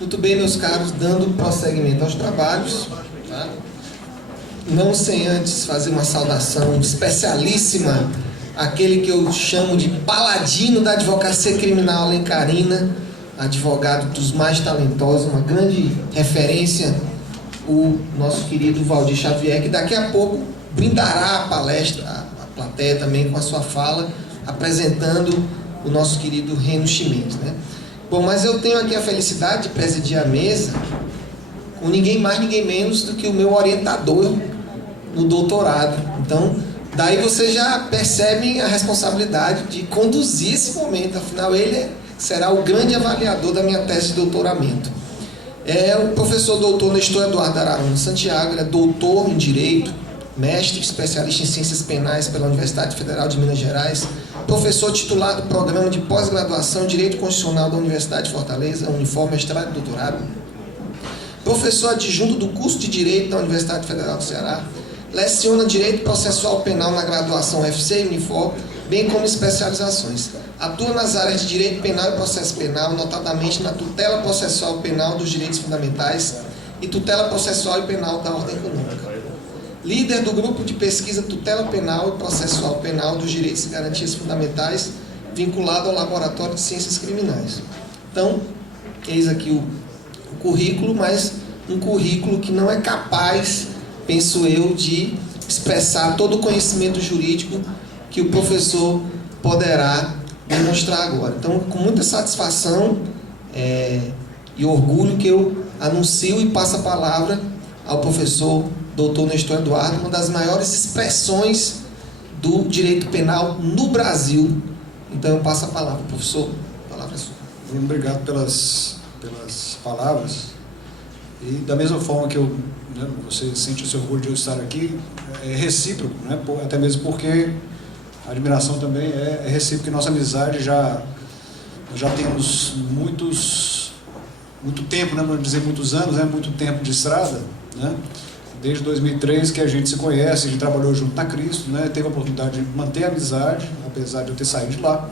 Muito bem, meus caros, dando prosseguimento aos trabalhos, tá? Não sem antes fazer uma saudação especialíssima àquele que eu chamo de paladino da advocacia criminal alencarina, advogado dos mais talentosos, uma grande referência, o nosso querido Valdir Xavier, que daqui a pouco brindará a palestra, a plateia também com a sua fala, apresentando o nosso querido Reno Ximenes, né? Bom, mas eu tenho aqui a felicidade de presidir a mesa com ninguém mais, ninguém menos do que o meu orientador no doutorado. Então, daí vocês já percebem a responsabilidade de conduzir esse momento, afinal ele será o grande avaliador da minha tese de doutoramento. É o professor doutor Nestor Eduardo Araruna Santiago, ele é doutor em Direito, mestre especialista em Ciências Penais pela Universidade Federal de Minas Gerais, professor titular do Programa de Pós-Graduação em Direito Constitucional da Universidade de Fortaleza, Unifor, mestrado e doutorado, professor adjunto do curso de Direito da Universidade Federal do Ceará, leciona Direito Processual Penal na graduação UFC e Unifor, bem como especializações. Atua nas áreas de Direito Penal e Processo Penal, notadamente na tutela processual penal dos direitos fundamentais e tutela processual e penal da ordem econômica. Líder do grupo de pesquisa Tutela Penal e Processual Penal dos Direitos e Garantias Fundamentais, vinculado ao Laboratório de Ciências Criminais. Então, eis aqui o currículo, mas um currículo que não é capaz, penso eu, de expressar todo o conhecimento jurídico que o professor poderá demonstrar agora. Então, com muita satisfação e orgulho que eu anuncio e passo a palavra ao professor Dr. Nestor Eduardo, uma das maiores expressões do direito penal no Brasil. Então eu passo a palavra, professor. A palavra é sua. Bruno, obrigado pelas palavras. E da mesma forma que você sente o seu orgulho de eu estar aqui, é recíproco, né? Até mesmo porque a admiração também é recíproca, e nossa amizade já temos muito tempo, né? Não dizer muitos anos, né? Muito tempo de estrada, né? Desde 2003 que a gente se conhece, a gente trabalhou junto na Cristo, né? Teve a oportunidade de manter a amizade, apesar de eu ter saído de lá.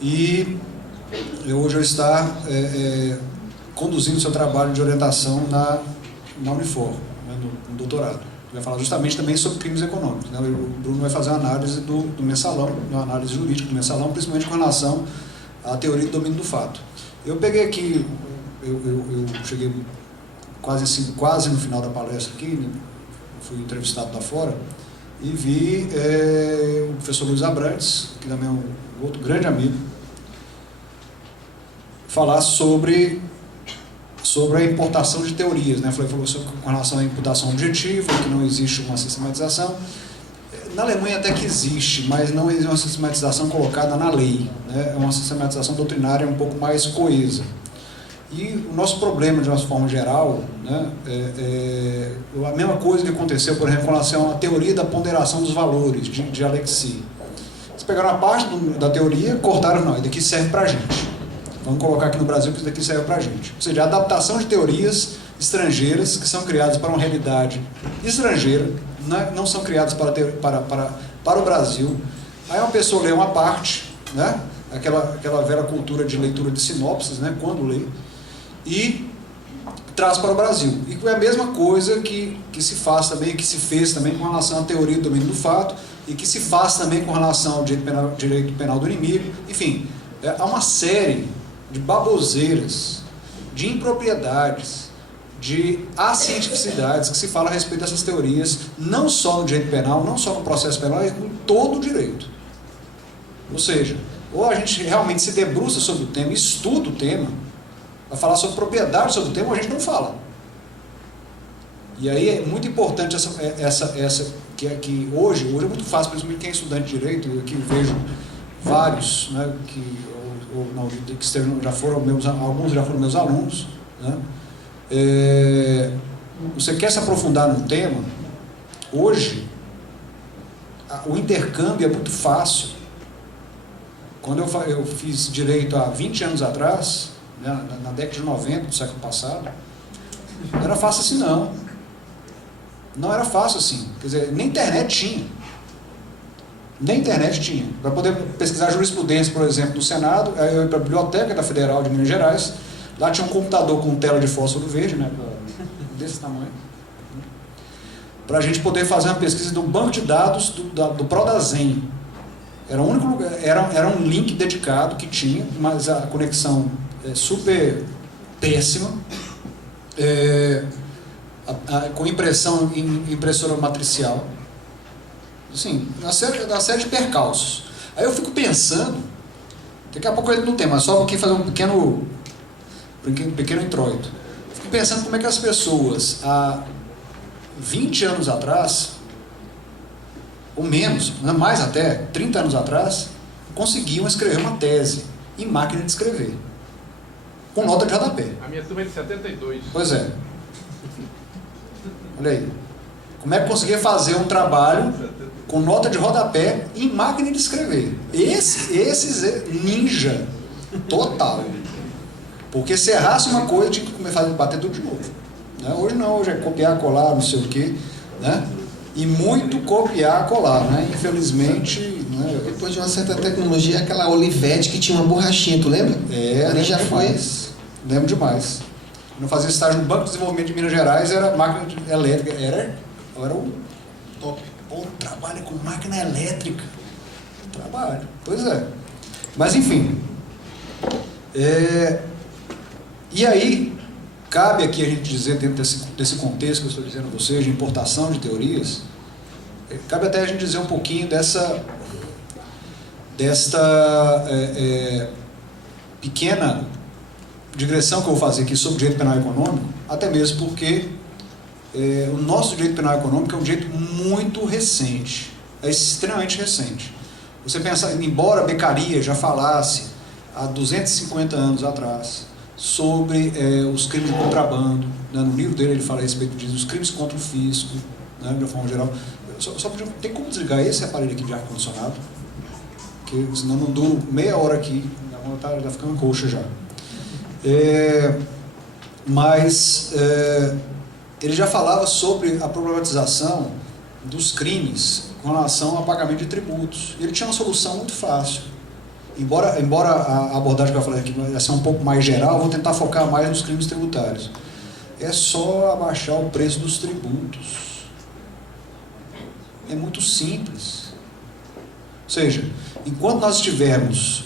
E hoje eu estou conduzindo o seu trabalho de orientação na Unifor, né? no doutorado. Vai falar justamente também sobre crimes econômicos, né? O Bruno vai fazer uma análise do mensalão, uma análise jurídica do mensalão, principalmente com relação à teoria do domínio do fato. Eu peguei aqui, eu cheguei quase no final da palestra aqui, né? Fui entrevistado lá fora e vi o professor Luiz Abrantes, que também é um outro grande amigo, falar sobre a importação de teorias, né? Falou sobre, com relação à imputação objetiva, que não existe uma sistematização. Na Alemanha até que existe, mas não existe uma sistematização colocada na lei, né? É uma sistematização doutrinária um pouco mais coesa. E o nosso problema, de uma forma geral, né, a mesma coisa que aconteceu, por exemplo, com relação à teoria da ponderação dos valores, de Alexis. Eles pegaram a parte da teoria, cortaram, não, isso daqui serve para a gente. Vamos colocar aqui no Brasil que isso daqui serve para a gente. Ou seja, a adaptação de teorias estrangeiras, que são criadas para uma realidade estrangeira, né, não são criadas para o Brasil. Aí uma pessoa lê uma parte, né, aquela velha cultura de leitura de sinopses, né, quando lê, e traz para o Brasil. E é a mesma coisa que se faz também, que se fez também com relação à teoria do domínio do fato, e que se faz também com relação ao direito penal do inimigo. Enfim, há uma série de baboseiras, de impropriedades, de acientificidades que se fala a respeito dessas teorias, não só no direito penal, não só no processo penal, mas em todo o direito. Ou seja, ou a gente realmente se debruça sobre o tema, estuda o tema, vai falar sobre propriedade sobre o tema, ou a gente não fala. E aí é muito importante que hoje é muito fácil, principalmente quem é estudante de direito, eu aqui vejo vários, né, alguns já foram meus alunos, né? Você quer se aprofundar no tema, hoje o intercâmbio é muito fácil. Quando eu fiz direito há 20 anos atrás, né, na década de 90 do século passado, não era fácil assim não. Não era fácil assim. Quer dizer, nem internet tinha. Nem internet tinha. Para poder pesquisar jurisprudência, por exemplo, do Senado, eu ia para a Biblioteca da Federal de Minas Gerais, Lá tinha um computador com tela de fósforo verde, né, desse tamanho, para a gente poder fazer uma pesquisa do banco de dados do Prodazem. Era o único lugar, era um link dedicado que tinha, mas a conexão super péssima, com impressão em impressora matricial. Assim, uma série de percalços. Aí eu fico pensando, daqui a pouco eu entro no tema, só aqui fazer um pequeno introito. Fico pensando como é que as pessoas, há 20 anos atrás, ou menos, mais até, 30 anos atrás, conseguiam escrever uma tese em máquina de escrever, com nota de rodapé. A minha turma é de 72. Pois é. Olha aí. Como é que conseguia fazer um trabalho com nota de rodapé em máquina de escrever? Esses é ninja total. Porque se errasse uma coisa, tinha que começar a bater tudo de novo. Né? Hoje não, hoje é copiar, colar, não sei o quê. Né? E muito copiar, colar. Né? Infelizmente... Né? Depois de uma certa tecnologia, aquela Olivetti que tinha uma borrachinha, tu lembra? Ali já foi. Lembro demais. Quando eu fazia estágio no Banco de Desenvolvimento de Minas Gerais, era máquina elétrica. Era o top. Pô, trabalha com máquina elétrica. Trabalho. Pois é. Mas, enfim. E aí, cabe aqui a gente dizer, dentro desse contexto que eu estou dizendo a vocês, de importação de teorias, cabe até a gente dizer um pouquinho desta pequena digressão que eu vou fazer aqui sobre o direito penal econômico, até mesmo porque o nosso direito penal econômico é um direito muito recente, é extremamente recente. Você pensa, embora Beccaria já falasse há 250 anos atrás sobre os crimes de contrabando, né? No livro dele ele fala a respeito disso, os crimes contra o fisco, né? De uma forma geral. Tem como desligar esse aparelho aqui de ar-condicionado? Porque senão não dou meia hora aqui, tá ficando coxa já. Mas ele já falava sobre a problematização dos crimes com relação ao pagamento de tributos. Ele tinha uma solução muito fácil. Embora a abordagem que eu falei aqui vai ser um pouco mais geral, eu vou tentar focar mais nos crimes tributários. É só abaixar o preço dos tributos. É muito simples. Ou seja, enquanto nós estivermos...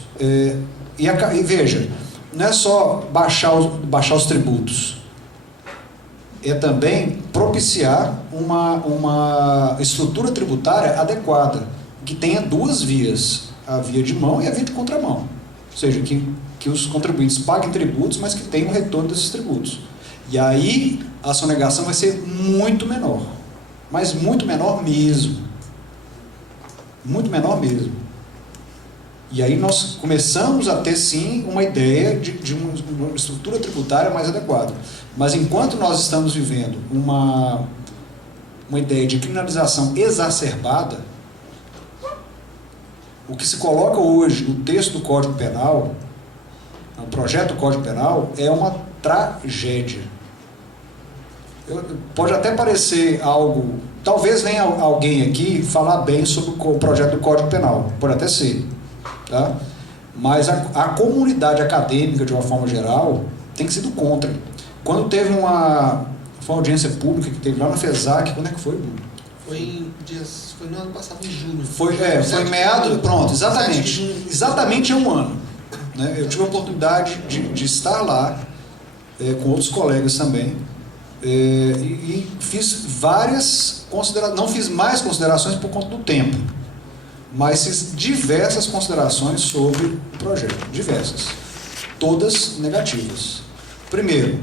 E veja, não é só baixar os tributos, é também propiciar uma estrutura tributária adequada, que tenha duas vias, a via de mão e a via de contramão. Ou seja, que os contribuintes paguem tributos, mas que tenham retorno desses tributos. E aí a sonegação vai ser muito menor, mas muito menor mesmo. Muito menor mesmo. E aí nós começamos a ter, sim, uma ideia de uma estrutura tributária mais adequada. Mas enquanto nós estamos vivendo uma ideia de criminalização exacerbada, o que se coloca hoje no texto do Código Penal, no projeto do Código Penal, é uma tragédia. Pode até parecer algo... Talvez venha alguém aqui falar bem sobre o projeto do Código Penal, pode até ser. Tá? Mas a comunidade acadêmica, de uma forma geral, tem que ser do contra. Quando teve foi uma audiência pública que teve lá na FESAC, quando é que foi, Bruno? Foi no ano passado, em julho. Foi em meados, pronto, exatamente há um ano. Né? Eu tive a oportunidade de estar lá, com outros colegas também, e fiz várias considerações, não fiz mais considerações por conta do tempo, mas fiz diversas considerações sobre o projeto, diversas, todas negativas. Primeiro,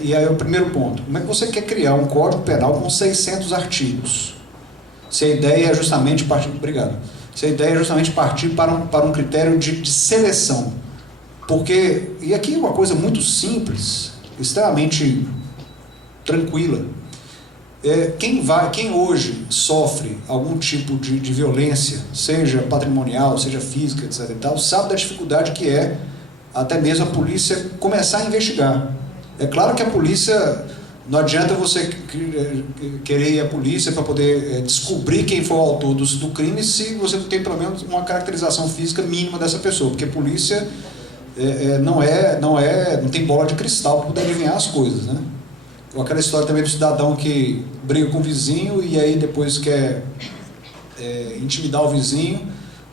e aí é o primeiro ponto, como é que você quer criar um Código Penal com 600 artigos? Se a ideia é justamente partir, se a ideia é justamente partir para um critério de seleção, porque, e aqui é uma coisa muito simples, extremamente tranquila, quem hoje sofre algum tipo de violência, seja patrimonial, seja física, etc. e tal, sabe da dificuldade que é até mesmo a polícia começar a investigar. É claro que a polícia, não adianta você querer ir à polícia para poder descobrir quem foi o autor do crime se você não tem pelo menos uma caracterização física mínima dessa pessoa, porque a polícia não tem bola de cristal para poder adivinhar as coisas, né? Ou aquela história também do cidadão que briga com o vizinho e aí depois quer intimidar o vizinho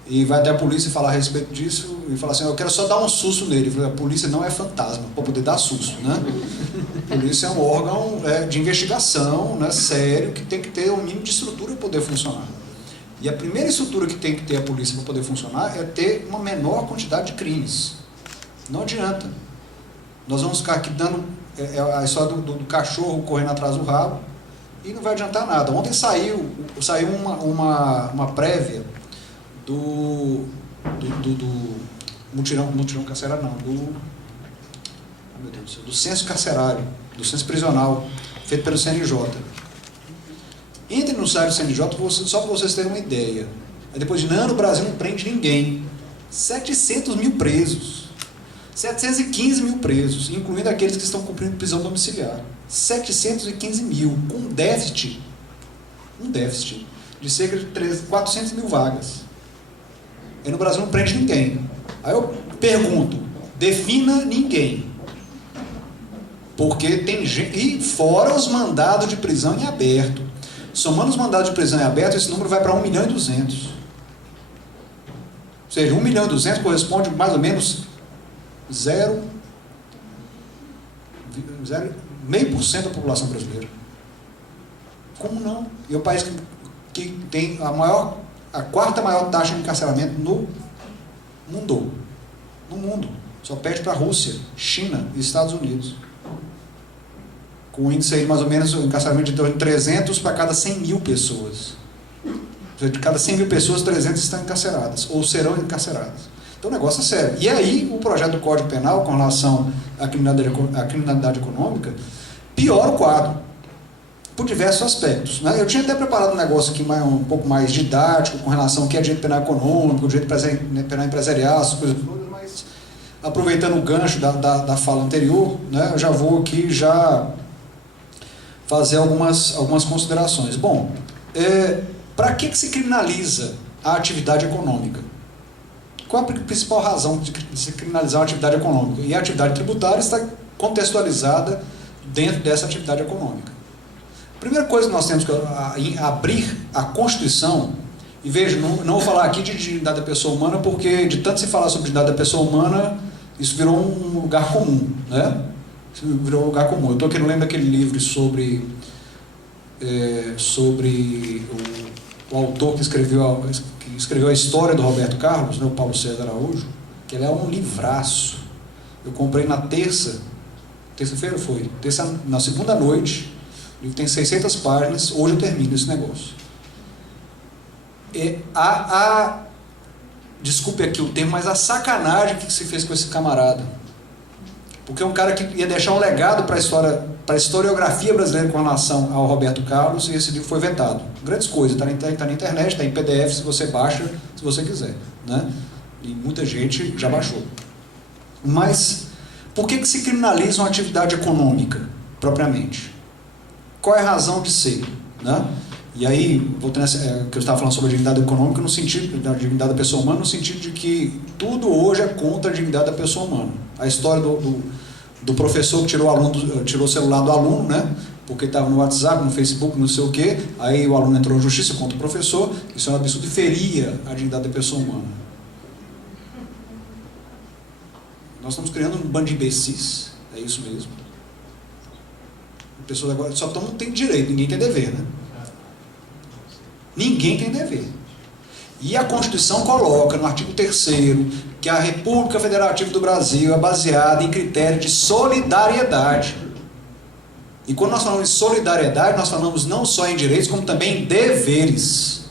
e vai até a polícia falar a respeito disso e falar assim, eu quero só dar um susto nele. A polícia não é fantasma para poder dar susto, né? A polícia é um órgão de investigação, né, sério, que tem que ter um mínimo de estrutura para poder funcionar. E a primeira estrutura que tem que ter a polícia para poder funcionar é ter uma menor quantidade de crimes. Não adianta. Nós vamos ficar aqui dando a história do cachorro correndo atrás do rabo e não vai adiantar nada. Ontem saiu uma prévia do mutirão carcerário, não, do censo carcerário, do censo prisional, feito pelo CNJ. Entre no site do CNJ, só para vocês terem uma ideia. Aí depois de no Brasil não prende ninguém. 700 mil presos. 715 mil presos, incluindo aqueles que estão cumprindo prisão domiciliar. 715 mil, com um déficit de cerca de 400 mil vagas. E no Brasil não prende ninguém. Aí eu pergunto, defina ninguém. Porque tem gente... E fora os mandados de prisão em aberto. Somando os mandados de prisão em aberto, esse número vai para 1.200.000. Ou seja, 1.200.000 corresponde mais ou menos 0,5% da população brasileira. Como não? E é o país que tem a quarta maior taxa de encarceramento no mundo. No mundo. Só perde para a Rússia, China e Estados Unidos. Com um índice aí mais ou menos, um encarceramento de 300 para cada 100 mil pessoas. De cada 100 mil pessoas, 300 estão encarceradas, ou serão encarceradas. Então o negócio é sério. E aí o projeto do Código Penal, com relação à criminalidade econômica, piora o quadro, por diversos aspectos, né? Eu tinha até preparado um negócio aqui um pouco mais didático, com relação ao que é direito penal econômico, direito penal empresarial, essas coisas todas, mas aproveitando o gancho da fala anterior, né, eu já vou aqui fazer algumas considerações. Bom, para que se criminaliza a atividade econômica? Qual a principal razão de se criminalizar a atividade econômica? E a atividade tributária está contextualizada dentro dessa atividade econômica. A primeira coisa que nós temos que abrir a Constituição, e veja, não vou falar aqui de dignidade da pessoa humana, porque de tanto se falar sobre dignidade da pessoa humana, isso virou um lugar comum, né? Isso virou um lugar comum. Eu estou aqui, não lembro daquele livro sobre o autor que escreveu a história do Roberto Carlos, né, o Paulo César Araújo, que ele é um livraço. Eu comprei na terça-feira foi, na segunda noite, o livro tem 600 páginas, hoje eu termino esse negócio. Desculpe aqui o termo, mas a sacanagem que se fez com esse camarada. Porque é um cara que ia deixar um legado para a historiografia brasileira com relação ao Roberto Carlos, e esse livro foi vetado. Grandes coisas, está na internet, está em PDF, se você baixa, se você quiser, né? E muita gente já baixou. Mas, por que se criminaliza uma atividade econômica, propriamente? Qual é a razão de ser, né? E aí, voltando que eu estava falando sobre a dignidade econômica, no sentido da dignidade da pessoa humana, no sentido de que tudo hoje é contra a dignidade da pessoa humana. A história do professor que tirou o celular do aluno, né? Porque estava no WhatsApp, no Facebook, não sei o quê, aí o aluno entrou em justiça contra o professor, isso é um absurdo e feria a dignidade da pessoa humana. Nós estamos criando um bando de imbecis, é isso mesmo. As pessoas agora só não tem direito, ninguém tem dever, né? Ninguém tem dever. E a Constituição coloca no artigo 3º que a República Federativa do Brasil é baseada em critério de solidariedade. E quando nós falamos de solidariedade, nós falamos não só em direitos, como também em deveres.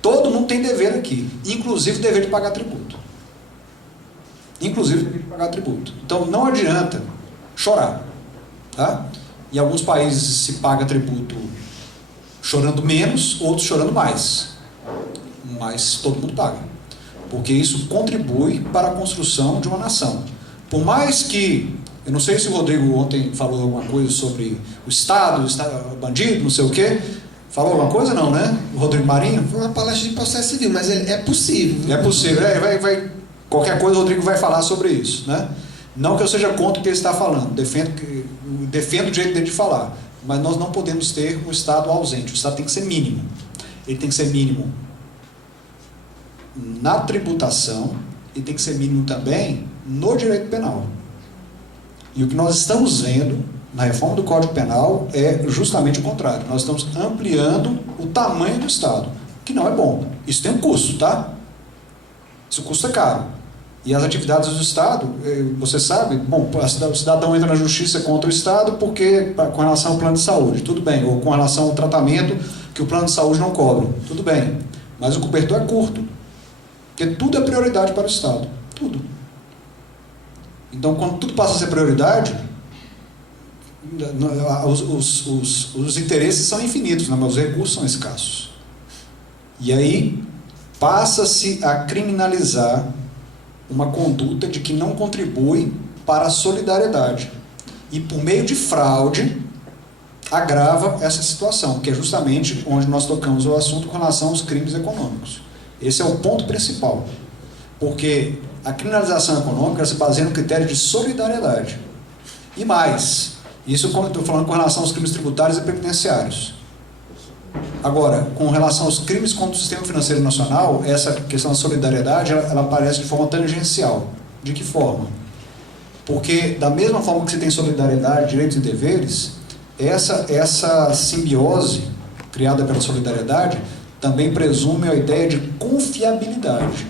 Todo mundo tem dever aqui, inclusive o dever de pagar tributo. Inclusive o dever de pagar tributo. Então não adianta chorar, tá? Em alguns países se paga tributo chorando menos, outros chorando mais. Mas todo mundo paga. Porque isso contribui para a construção de uma nação. Por mais que... Eu não sei se o Rodrigo ontem falou alguma coisa sobre o Estado bandido, não sei o quê. Falou alguma coisa? Não, né? O Rodrigo Marinho? Foi uma palestra de processo civil, mas é possível. É possível. Qualquer coisa o Rodrigo vai falar sobre isso, né? Não que eu seja contra o que ele está falando, defendo o direito dele de falar, mas nós não podemos ter um Estado ausente. O Estado tem que ser mínimo. Ele tem que ser mínimo na tributação e tem que ser mínimo também no direito penal. E o que nós estamos vendo na reforma do Código Penal é justamente o contrário. Nós estamos ampliando o tamanho do Estado, que não é bom. Isso tem um custo, tá? Isso custa caro. E as atividades do Estado, você sabe, bom, o cidadão entra na justiça contra o Estado porque com relação ao plano de saúde, tudo bem, ou com relação ao tratamento que o plano de saúde não cobre, tudo bem, mas o cobertor é curto, porque tudo é prioridade para o Estado, tudo. Então, quando tudo passa a ser prioridade, os interesses são infinitos, né, mas os recursos são escassos. E aí, passa-se a criminalizar uma conduta de que não contribui para a solidariedade. E por meio de fraude, agrava essa situação, que é justamente onde nós tocamos o assunto com relação aos crimes econômicos. Esse é o ponto principal. Porque a criminalização econômica se baseia no critério de solidariedade. E mais, isso como eu estou falando com relação aos crimes tributários e previdenciários. Agora, com relação aos crimes contra o sistema financeiro nacional, essa questão da solidariedade, ela aparece de forma tangencial. De que forma? Porque, da mesma forma que você tem solidariedade, direitos e deveres, essa simbiose criada pela solidariedade também presume a ideia de confiabilidade.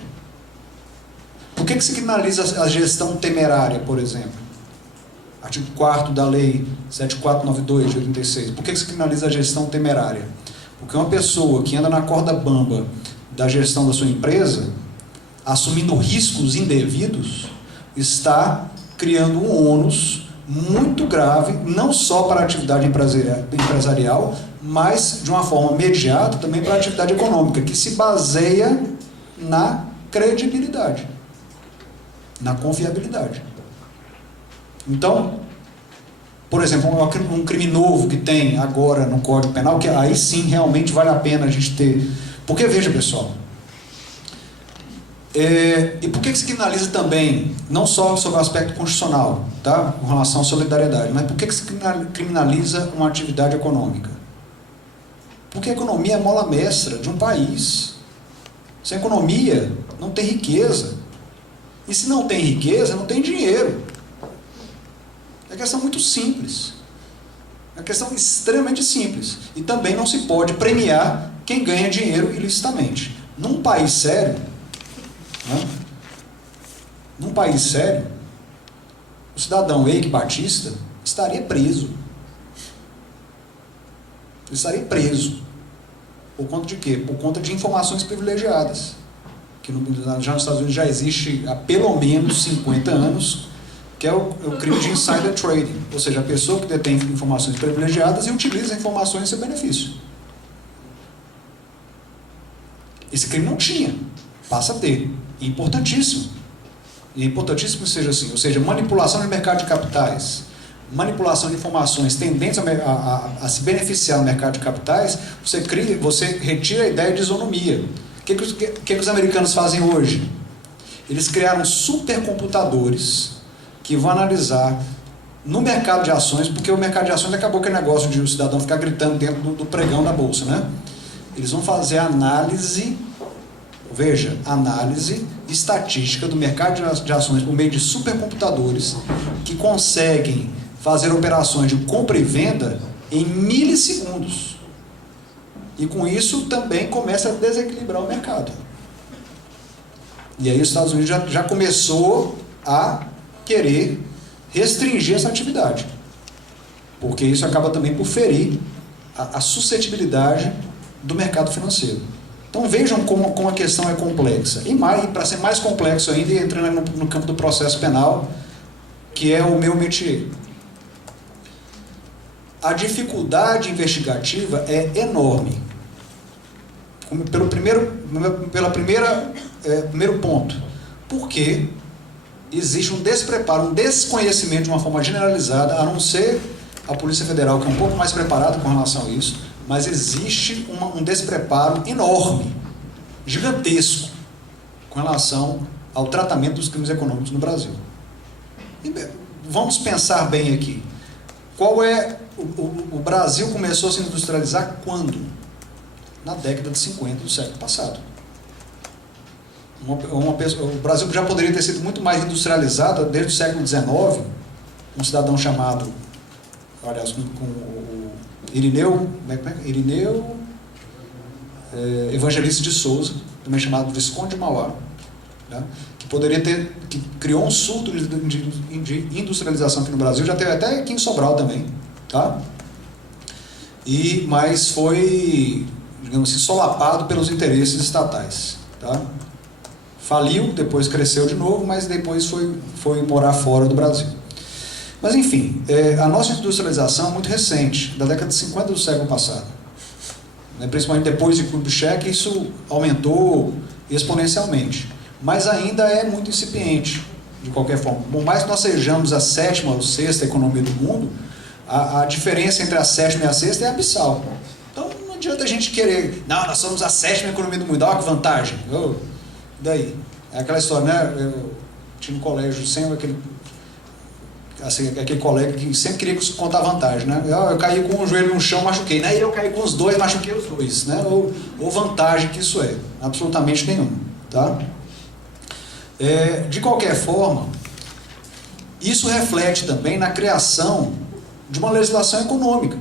Por que se criminaliza a gestão temerária, por exemplo? Artigo 4º da Lei 7492 de 86. Por que se criminaliza a gestão temerária? Porque uma pessoa que anda na corda bamba da gestão da sua empresa, assumindo riscos indevidos, está criando um ônus muito grave, não só para a atividade empresarial, mas de uma forma imediata também para a atividade econômica, que se baseia na credibilidade, na confiabilidade. Então, por exemplo, um crime novo que tem agora no Código Penal, que aí sim realmente vale a pena a gente ter. Porque, veja pessoal, e por que se criminaliza também, não só sobre o aspecto constitucional, tá? Com relação à solidariedade, mas por que se criminaliza uma atividade econômica? Porque a economia é a mola mestra de um país. Sem economia, não tem riqueza. E se não tem riqueza, não tem dinheiro. É uma questão muito simples. É uma questão extremamente simples. E também não se pode premiar quem ganha dinheiro ilicitamente. Num país sério, né? Num país sério, o cidadão Eike Batista estaria preso. Ele estaria preso. Por conta de quê? Por conta de informações privilegiadas. Que já nos Estados Unidos já existe há pelo menos 50 anos, que é o crime de insider trading. Ou seja, a pessoa que detém informações privilegiadas e utiliza informações em seu benefício. Esse crime não tinha, passa a ter. E importantíssimo. E é importantíssimo que seja assim. Ou seja, manipulação de mercado de capitais, manipulação de informações tendentes a se beneficiar no mercado de capitais, você retira a ideia de isonomia. O que os americanos fazem hoje? Eles criaram supercomputadores que vão analisar no mercado de ações, porque o mercado de ações acabou com o negócio de o cidadão ficar gritando dentro do pregão da bolsa, né? Eles vão fazer análise, veja, análise estatística do mercado de ações por meio de supercomputadores que conseguem fazer operações de compra e venda em milissegundos. E com isso também começa a desequilibrar o mercado. E aí os Estados Unidos já começou a querer restringir essa atividade. Porque isso acaba também por ferir a suscetibilidade do mercado financeiro. Então vejam como a questão é complexa. E para ser mais complexo ainda, entrando no campo do processo penal, que é o meu métier. A dificuldade investigativa é enorme. Primeiro ponto. Porque existe um despreparo, um desconhecimento de uma forma generalizada, a não ser a Polícia Federal, que é um pouco mais preparada com relação a isso, mas existe um despreparo enorme, gigantesco, com relação ao tratamento dos crimes econômicos no Brasil. E, vamos pensar bem aqui. Qual é... O Brasil começou a se industrializar quando? Na década de 50 do século passado. O Brasil já poderia ter sido muito mais industrializado desde o século XIX. Um cidadão chamado, aliás, com o Irineu Evangelista de Souza, também chamado Visconde de Mauá, né, que criou um surto de industrialização aqui no Brasil, já teve até aqui em Sobral também, tá? Mas foi, digamos assim, solapado pelos interesses estatais, tá? Faliu, depois cresceu de novo, mas depois foi morar fora do Brasil. Mas enfim, a nossa industrialização é muito recente, da década de 50 do século passado. Principalmente depois de Kubitschek, isso aumentou exponencialmente. Mas ainda é muito incipiente, de qualquer forma. Por mais que nós sejamos a 7ª ou 6ª economia do mundo, a diferença entre a 7ª e a 6ª é abissal. Então não adianta a gente querer, não, nós somos a 7ª economia do mundo, olha que vantagem. Daí, é aquela história, né? Eu tinha no colégio sempre aquele colega que sempre queria contar vantagem, né? Eu caí com um joelho no chão, machuquei, né? E eu caí com os dois, machuquei os dois, né? Ou vantagem que isso é, absolutamente nenhuma, tá? De qualquer forma, isso reflete também na criação de uma legislação econômica.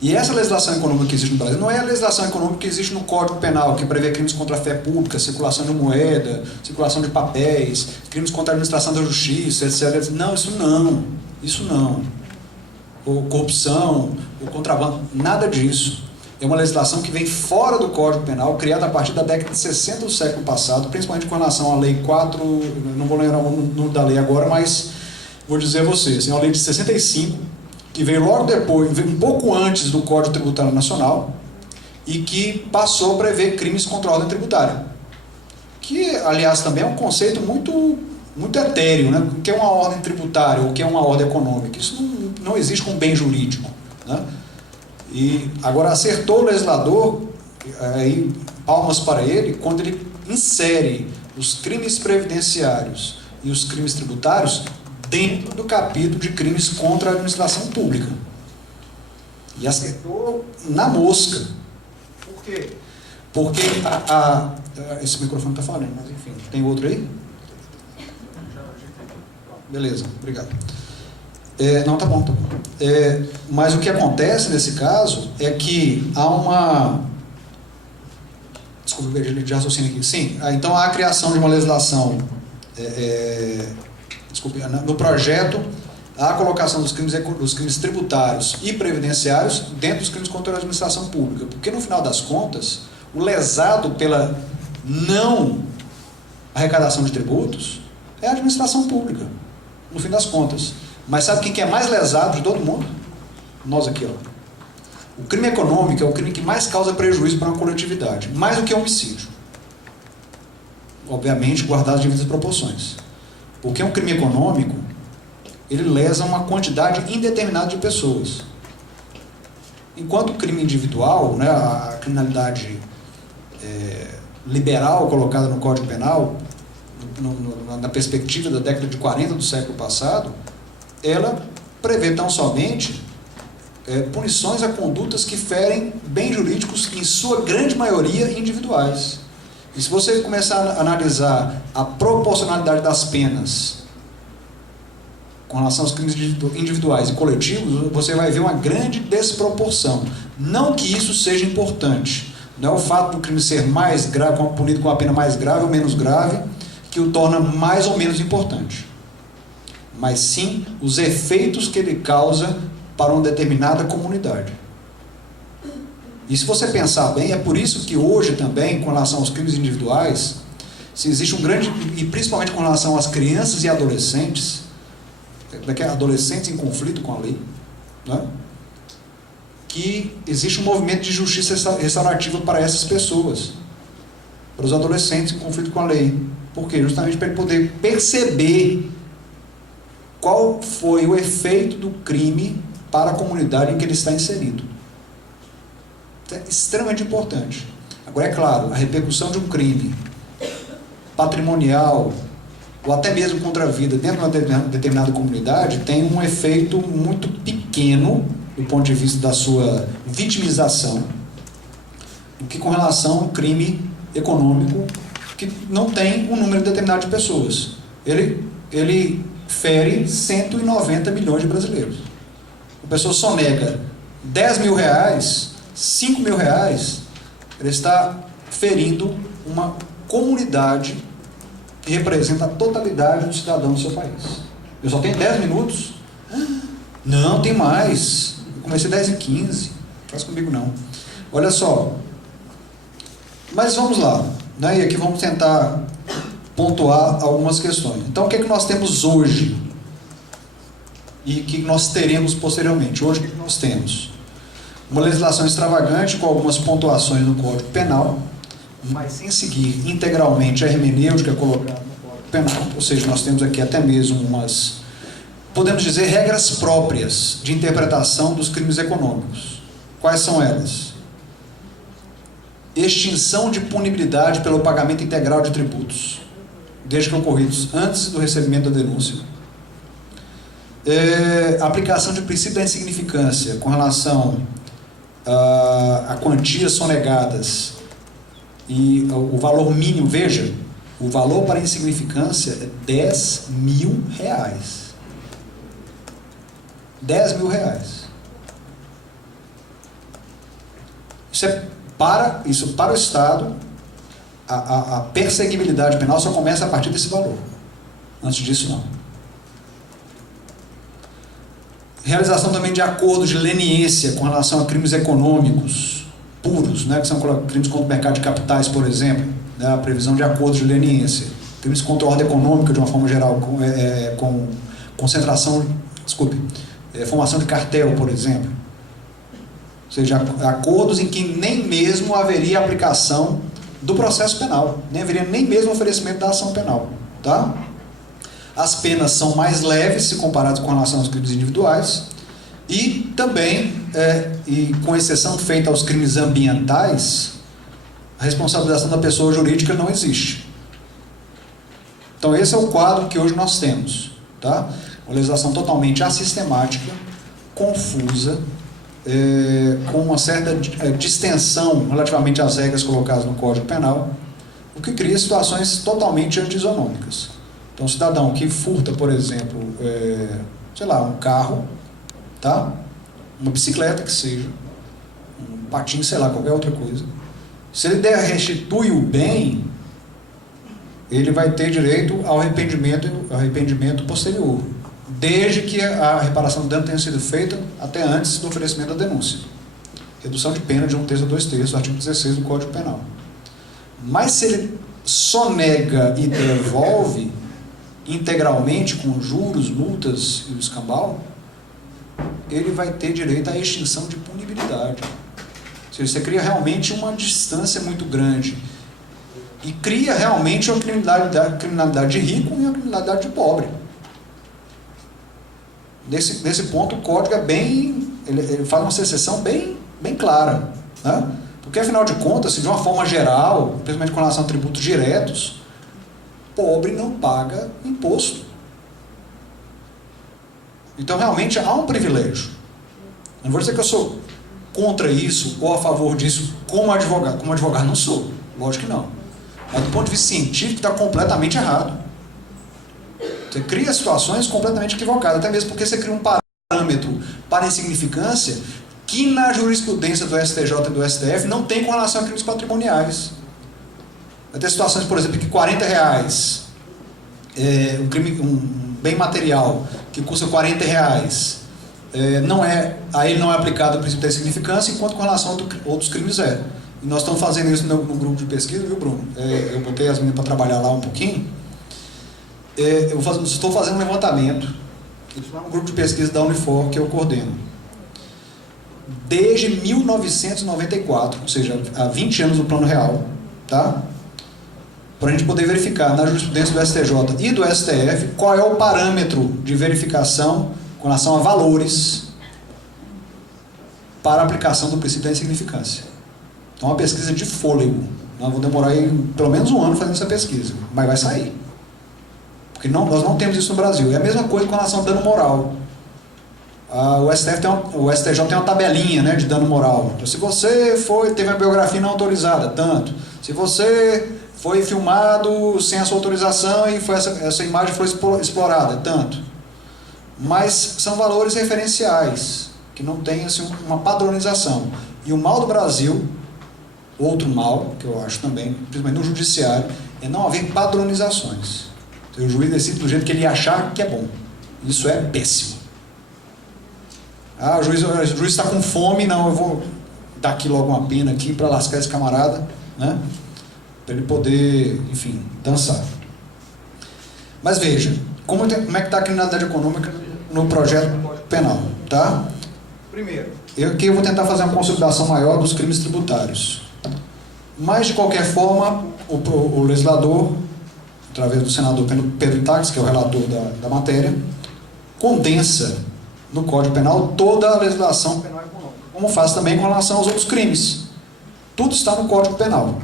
E essa legislação econômica que existe no Brasil não é a legislação econômica que existe no Código Penal, que prevê crimes contra a fé pública, circulação de moeda, circulação de papéis, crimes contra a administração da justiça, etc. Não, isso não. Ou corrupção, ou contrabando, nada disso. É uma legislação que vem fora do Código Penal, criada a partir da década de 60 do século passado, principalmente com relação à Lei 4, não vou lembrar o número da lei agora, mas vou dizer a vocês, é uma lei de 65, que veio logo depois, veio um pouco antes do Código Tributário Nacional, e que passou a prever crimes contra a ordem tributária. Que, aliás, também é um conceito muito etéreo, né? O que é uma ordem tributária, o que é uma ordem econômica? Isso não existe com bem jurídico, né? E agora acertou o legislador, aí, palmas para ele, quando ele insere os crimes previdenciários e os crimes tributários dentro do capítulo de crimes contra a administração pública. E acertou na mosca. Por quê? Porque esse microfone está falando, mas enfim, tem outro aí? Beleza, obrigado. Não, tá bom. Mas o que acontece nesse caso é que há uma... Desculpa, eu de raciocínio aqui. Sim, então há a criação de uma legislação... no projeto, a colocação dos crimes tributários e previdenciários dentro dos crimes contra a administração pública. Porque, no final das contas, o lesado pela não arrecadação de tributos é a administração pública, no fim das contas. Mas sabe quem que é mais lesado de todo mundo? Nós aqui, ó. O crime econômico é o crime que mais causa prejuízo para uma coletividade, mais do que o homicídio. Obviamente, guardado as devidas proporções. Porque um crime econômico, ele lesa uma quantidade indeterminada de pessoas. Enquanto o crime individual, né, a criminalidade liberal colocada no Código Penal, na perspectiva da década de 40 do século passado, ela prevê tão somente punições a condutas que ferem bens jurídicos, em sua grande maioria individuais. E se você começar a analisar a proporcionalidade das penas com relação aos crimes individuais e coletivos, você vai ver uma grande desproporção. Não que isso seja importante. Não é o fato do crime ser mais grave, punido com uma pena mais grave ou menos grave, que o torna mais ou menos importante. Mas sim os efeitos que ele causa para uma determinada comunidade. E se você pensar bem, é por isso que hoje também, com relação aos crimes individuais, se existe um grande, e principalmente com relação às crianças e adolescentes em conflito com a lei, né? Que existe um movimento de justiça restaurativa para essas pessoas, para os adolescentes em conflito com a lei. Por quê? Justamente para ele poder perceber qual foi o efeito do crime para a comunidade em que ele está inserido. É extremamente importante. Agora, é claro, a repercussão de um crime patrimonial, ou até mesmo contra a vida dentro de uma determinada comunidade, tem um efeito muito pequeno do ponto de vista da sua vitimização, do que com relação ao crime econômico, que não tem um número determinado de pessoas. Ele fere 190 milhões de brasileiros. A pessoa sonega 10 mil reais, 5 mil reais, ele está ferindo uma comunidade que representa a totalidade do cidadão do seu país. Eu só tenho 10 minutos? Não, tem mais. Eu comecei 10h15. Não faz comigo não. Olha só. Mas vamos lá, né? E aqui vamos tentar pontuar algumas questões. Então, o que é que nós temos hoje? E o que nós teremos posteriormente? Hoje, o que nós temos? Uma legislação extravagante com algumas pontuações no Código Penal, mas sem seguir integralmente a hermenêutica colocada no Código Penal. Ou seja, nós temos aqui até mesmo umas, podemos dizer, regras próprias de interpretação dos crimes econômicos. Quais são elas? Extinção de punibilidade pelo pagamento integral de tributos, desde que ocorridos antes do recebimento da denúncia. Aplicação de princípio da insignificância com relação a quantias sonegadas e o valor mínimo. Veja, o valor para insignificância é 10 mil reais. 10 mil reais. Isso para o Estado, a perseguibilidade penal só começa a partir desse valor. Antes disso, não. Realização também de acordos de leniência com relação a crimes econômicos puros, né, que são crimes contra o mercado de capitais, por exemplo, né, a previsão de acordos de leniência. Crimes contra a ordem econômica, de uma forma geral, com concentração, formação de cartel, por exemplo. Ou seja, acordos em que nem mesmo haveria aplicação do processo penal, nem haveria nem mesmo oferecimento da ação penal. Tá? As penas são mais leves se comparadas com relação aos crimes individuais e também, e com exceção feita aos crimes ambientais, a responsabilização da pessoa jurídica não existe. Então esse é o quadro que hoje nós temos. Tá? Uma legislação totalmente assistemática, confusa, com uma certa distensão relativamente às regras colocadas no Código Penal, o que cria situações totalmente antisonômicas. Então, um cidadão que furta, por exemplo, um carro, tá? Uma bicicleta que seja, um patinho, qualquer outra coisa. Se ele restitui o bem, ele vai ter direito ao arrependimento posterior, desde que a reparação do dano tenha sido feita até antes do oferecimento da denúncia. Redução de pena de 1/3 a 2/3, artigo 16 do Código Penal. Mas se ele sonega e devolve integralmente, com juros, multas e o escambau, ele vai ter direito à extinção de punibilidade. Ou seja, você cria realmente uma distância muito grande e cria realmente uma criminalidade de rico e uma criminalidade de pobre. Nesse ponto, o código é ele faz uma secessão bem clara, né? Porque, afinal de contas, se de uma forma geral, principalmente com relação a tributos diretos, pobre não paga imposto. Então, realmente, há um privilégio. Não vou dizer que eu sou contra isso ou a favor disso como advogado. Como advogado, não sou. Lógico que não. Mas, do ponto de vista científico, está completamente errado. Você cria situações completamente equivocadas, até mesmo porque você cria um parâmetro para insignificância que na jurisprudência do STJ e do STF não tem com relação a crimes patrimoniais. Vai ter situações, por exemplo, que R$40, um bem material que custa R$40, a ele não é aplicado o princípio da insignificância, enquanto com relação a outros crimes é. E nós estamos fazendo isso no grupo de pesquisa, viu, Bruno? Eu botei as meninas para trabalhar lá um pouquinho. Estou fazendo um levantamento. Isso é um grupo de pesquisa da Unifor que eu coordeno. Desde 1994, ou seja, há 20 anos do Plano Real, tá? Para a gente poder verificar na jurisprudência do STJ e do STF qual é o parâmetro de verificação com relação a valores para a aplicação do princípio da insignificância. Então, é uma pesquisa de fôlego, Nós vamos demorar aí pelo menos um ano fazendo essa pesquisa, mas vai sair. Porque nós não temos isso no Brasil. É a mesma coisa com relação ao dano moral. O STJ tem uma tabelinha, né, de dano moral. Então, se você teve uma biografia não autorizada, tanto. Se você foi filmado sem a sua autorização e essa imagem foi explorada, tanto. Mas são valores referenciais, que não tem assim, uma padronização. E o mal do Brasil, outro mal, que eu acho também, principalmente no judiciário, é não haver padronizações. Então, o juiz decide do jeito que ele achar que é bom. Isso é péssimo. O juiz está com fome, não, eu vou dar aqui logo uma pena aqui para lascar esse camarada, né? Para ele poder, enfim, dançar. Mas veja, como é que está a criminalidade econômica no projeto penal, tá? Primeiro, aqui eu vou tentar fazer uma consolidação maior dos crimes tributários. Mas, de qualquer forma, o legislador, através do senador Pedro Taques, que é o relator da matéria, condensa no Código Penal toda a legislação penal econômica, como faz também com relação aos outros crimes. Tudo está no Código Penal.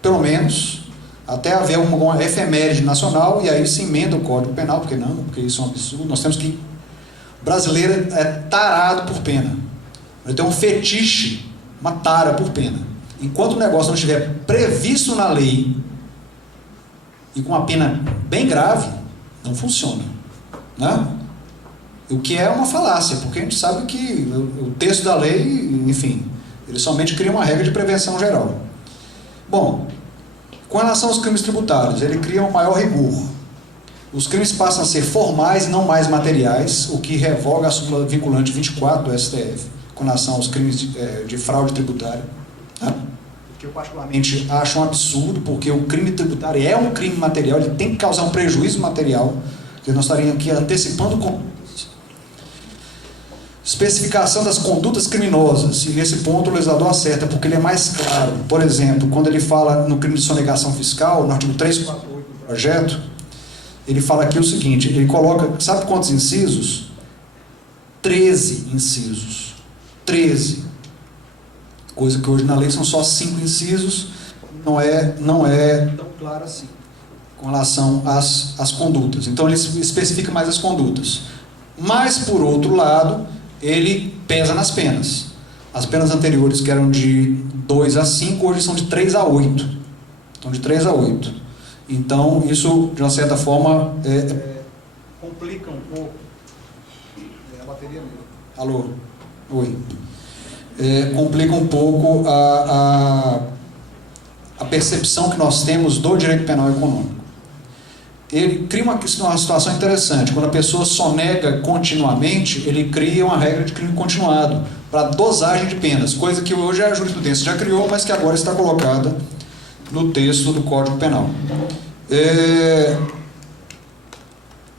Pelo menos, até haver uma efeméride nacional, e aí se emenda o Código Penal, porque isso é um absurdo. Nós temos que... O brasileiro é tarado por pena. Ele tem um fetiche, uma tara por pena. Enquanto o negócio não estiver previsto na lei, e com uma pena bem grave, não funciona, né? O que é uma falácia, porque a gente sabe que o texto da lei, enfim, ele somente cria uma regra de prevenção geral. Bom, com relação aos crimes tributários, ele cria um maior rigor. Os crimes passam a ser formais e não mais materiais, o que revoga a súmula vinculante 24 do STF, com relação aos crimes de fraude tributária. Tá? O que eu particularmente acho um absurdo, porque o crime tributário é um crime material, ele tem que causar um prejuízo material, que nós estaríamos aqui antecipando com especificação das condutas criminosas, e nesse ponto o legislador acerta, porque ele é mais claro. Por exemplo, quando ele fala no crime de sonegação fiscal, no artigo 348 do projeto, ele fala aqui o seguinte, ele coloca, sabe quantos incisos? 13 incisos. 13. Coisa que hoje na lei são só 5 incisos, não é tão claro assim, com relação às condutas. Então ele especifica mais as condutas. Mas, por outro lado, ele pesa nas penas. As penas anteriores, que eram de 2 a 5, hoje são de 3 a 8. Então, de 3 a 8. Então, isso, de uma certa forma, complica um pouco. A bateria mesmo. Alô? Oi. Complica um pouco a percepção que nós temos do direito penal econômico. Ele cria uma situação interessante. Quando a pessoa sonega continuamente, ele cria uma regra de crime continuado para dosagem de penas, coisa que hoje a jurisprudência já criou, mas que agora está colocada no texto do Código Penal.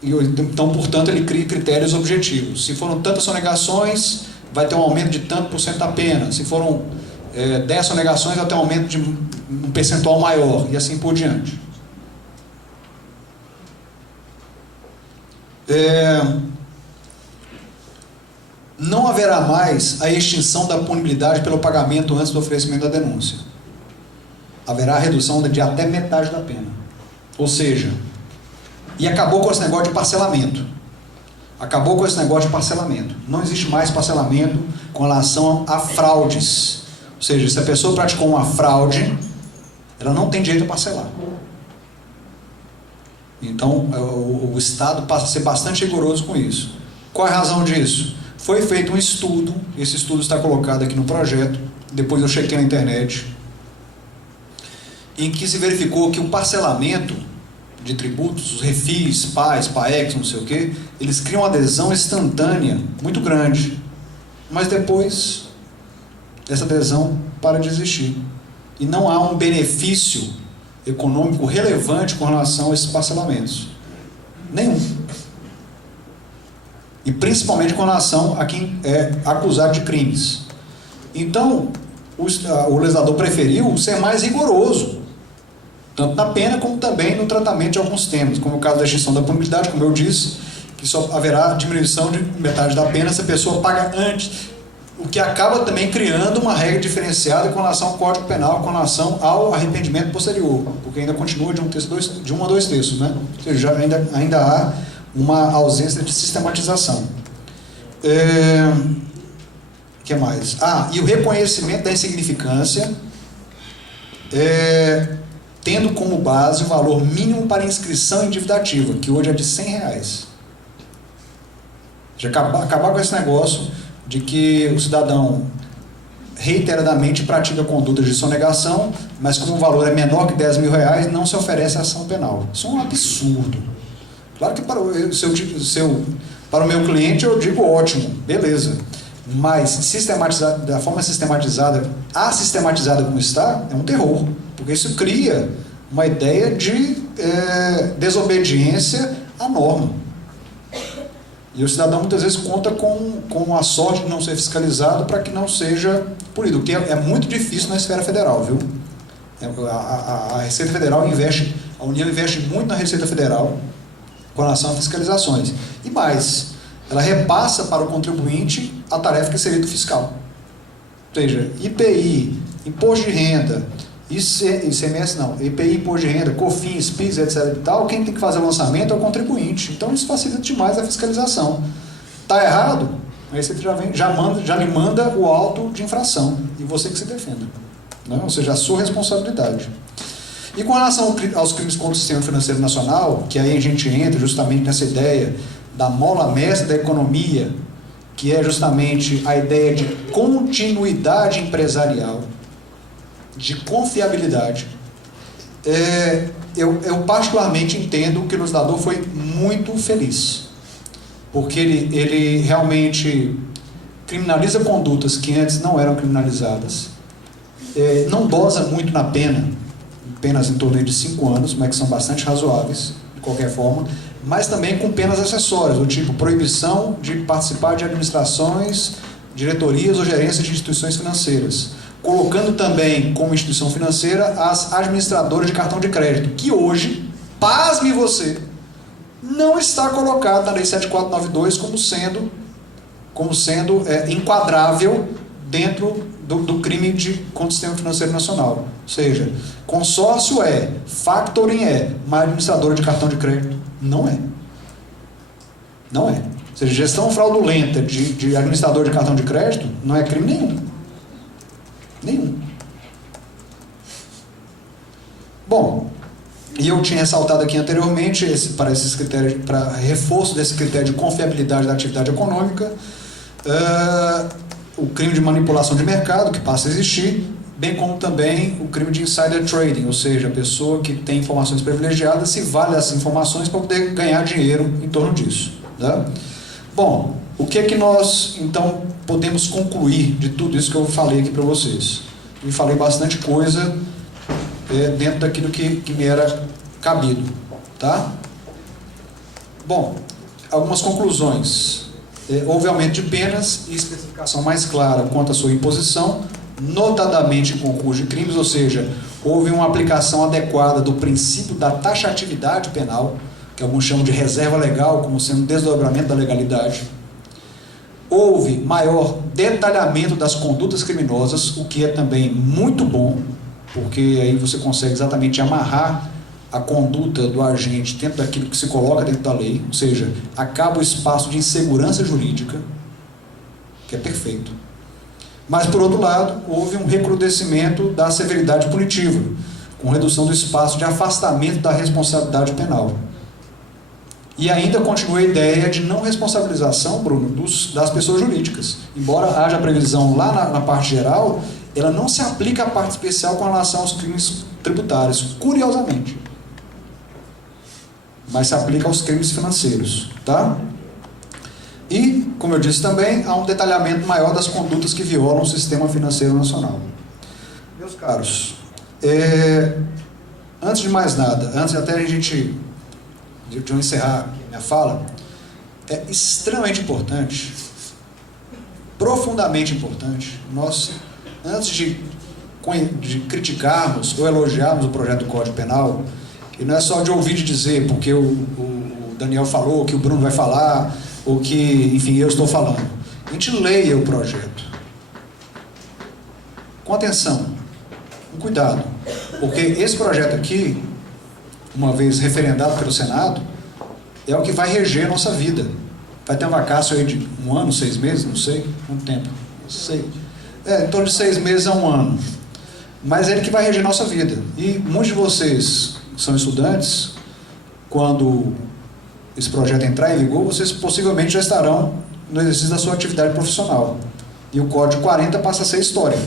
Então, portanto, ele cria critérios objetivos. Se foram tantas sonegações, vai ter um aumento de tanto por cento da pena. Se foram 10 sonegações, vai ter um aumento de um percentual maior, e assim por diante. Não haverá mais a extinção da punibilidade pelo pagamento antes do oferecimento da denúncia. Haverá a redução de até metade da pena. Ou seja, e acabou com esse negócio de parcelamento. Acabou com esse negócio de parcelamento. Não existe mais parcelamento com relação a fraudes. Ou seja, se a pessoa praticou uma fraude, ela não tem direito a parcelar. Então, o Estado passa a ser bastante rigoroso com isso. Qual é a razão disso? Foi feito um estudo, esse estudo está colocado aqui no projeto, depois eu chequei na internet, em que se verificou que o parcelamento de tributos, os refis, PAS, PAEX, não sei o quê, eles criam uma adesão instantânea muito grande, mas depois essa adesão para de existir. E não há um benefício econômico relevante com relação a esses parcelamentos. Nenhum. E principalmente com relação a quem é acusado de crimes. Então, o legislador preferiu ser mais rigoroso, tanto na pena como também no tratamento de alguns temas, como o caso da extinção da punibilidade, como eu disse, que só haverá diminuição de metade da pena se a pessoa paga antes. o que acaba também criando uma regra diferenciada com relação ao Código Penal, com relação ao arrependimento posterior, porque ainda continua de 1 a 2 terços, né? Ou seja, ainda há uma ausência de sistematização. O que mais? E o reconhecimento da insignificância, tendo como base o valor mínimo para inscrição em dívida ativa, que hoje é de R$100. De acabar com esse negócio de que o cidadão reiteradamente pratica condutas de sonegação, mas como o valor é menor que R$10.000, não se oferece ação penal. Isso é um absurdo. Claro que para o meu cliente eu digo ótimo, beleza. Mas da forma sistematizada, sistematizada como está, é um terror. Porque isso cria uma ideia de desobediência à norma. E o cidadão muitas vezes conta com a sorte de não ser fiscalizado para que não seja punido, o que é muito difícil na esfera federal, viu? A Receita Federal a União investe muito na Receita Federal com relação a fiscalizações. E mais, ela repassa para o contribuinte a tarefa que seria do fiscal. Ou seja, IPI, Imposto de Renda, ICMS não, IPI, Imposto de Renda, COFINS, PIS, etc. e tal, quem tem que fazer o lançamento é o contribuinte. Então isso facilita demais a fiscalização. Está errado? Aí você já lhe manda o auto de infração e você que se defenda. Né? Ou seja, a sua responsabilidade. E com relação aos crimes contra o sistema financeiro nacional, que aí a gente entra justamente nessa ideia da mola mestra da economia, que é justamente a ideia de continuidade empresarial, de confiabilidade, eu particularmente entendo que o legislador foi muito feliz, porque ele realmente criminaliza condutas que antes não eram criminalizadas, não dosa muito na pena, penas em torno de 5 anos, mas que são bastante razoáveis, de qualquer forma, mas também com penas acessórias, do tipo proibição de participar de administrações, diretorias ou gerências de instituições financeiras, colocando também como instituição financeira as administradoras de cartão de crédito, que hoje, pasme você, não está colocado na Lei 7492 como sendo enquadrável dentro do crime contra o sistema financeiro nacional. Ou seja, consórcio factoring mas administradora de cartão de crédito não é. Não é. Ou seja, gestão fraudulenta de administrador de cartão de crédito não é crime nenhum. Nenhum. Bom, e eu tinha ressaltado aqui anteriormente, para reforço desse critério de confiabilidade da atividade econômica, o crime de manipulação de mercado, que passa a existir, bem como também o crime de insider trading, ou seja, a pessoa que tem informações privilegiadas se vale dessas informações para poder ganhar dinheiro em torno disso. Tá? Bom, o que é que nós, então, podemos concluir de tudo isso que eu falei aqui para vocês? Eu falei bastante coisa dentro daquilo que me era cabido. Tá? Bom, algumas conclusões. Houve aumento de penas e especificação mais clara quanto à sua imposição, notadamente em concurso de crimes, ou seja, houve uma aplicação adequada do princípio da taxatividade penal, que alguns chamam de reserva legal, como sendo desdobramento da legalidade. Houve maior detalhamento das condutas criminosas, o que é também muito bom, porque aí você consegue exatamente amarrar a conduta do agente dentro daquilo que se coloca dentro da lei, ou seja, acaba o espaço de insegurança jurídica, que é perfeito. Mas, por outro lado, houve um recrudescimento da severidade punitiva, com redução do espaço de afastamento da responsabilidade penal. E ainda continua a ideia de não responsabilização, Bruno, das pessoas jurídicas. Embora haja previsão lá na parte geral, ela não se aplica à parte especial com relação aos crimes tributários, curiosamente. Mas se aplica aos crimes financeiros, tá? E, como eu disse também, há um detalhamento maior das condutas que violam o sistema financeiro nacional. Meus caros, antes de mais nada, antes até de eu encerrar minha fala, é extremamente importante, profundamente importante, nós, antes de criticarmos ou elogiarmos o projeto do Código Penal, e não é só de ouvir dizer, porque o Daniel falou, que o Bruno vai falar, ou que, enfim, eu estou falando. A gente leia o projeto. com atenção, com cuidado, porque esse projeto aqui, uma vez referendado pelo Senado, é o que vai reger a nossa vida. Vai ter um vacácio aí de 1 ano, 6 meses, não sei, quanto tempo, não sei. Em torno de 6 meses a 1 ano. Mas é ele que vai reger a nossa vida. E muitos de vocês que são estudantes, quando esse projeto entrar em vigor, vocês possivelmente já estarão no exercício da sua atividade profissional. E o Código 40 passa a ser história.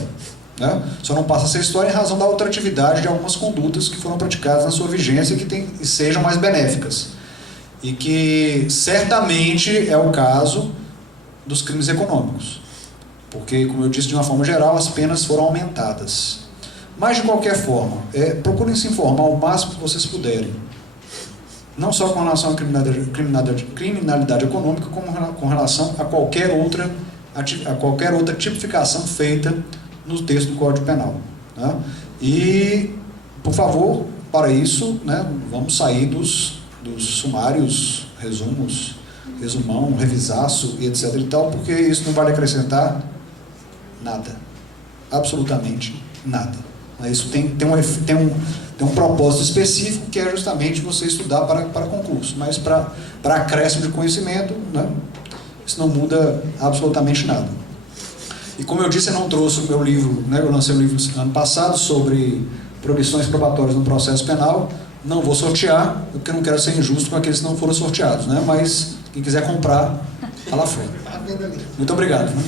Né? Só não passa a ser história em razão da outra atividade de algumas condutas que foram praticadas na sua vigência e sejam mais benéficas. E que certamente é o caso dos crimes econômicos. Porque, como eu disse, de uma forma geral, as penas foram aumentadas. Mas, de qualquer forma, procurem se informar o máximo que vocês puderem. Não só com relação à criminalidade econômica, como com relação a qualquer outra tipificação feita no texto do Código Penal. Né? E, por favor, para isso, né, vamos sair dos sumários, resumão, revisaço e etc. e tal, porque isso não vai acrescentar nada. Absolutamente nada. Isso tem um propósito específico, que é justamente você estudar para concurso. Mas para acréscimo de conhecimento, né, isso não muda absolutamente nada. E como eu disse, eu não trouxe o meu livro, né, eu lancei um livro ano passado sobre proibições probatórias no processo penal. Não vou sortear, porque eu não quero ser injusto com aqueles que não foram sorteados, né? Mas quem quiser comprar, está lá fora. Muito obrigado. Né?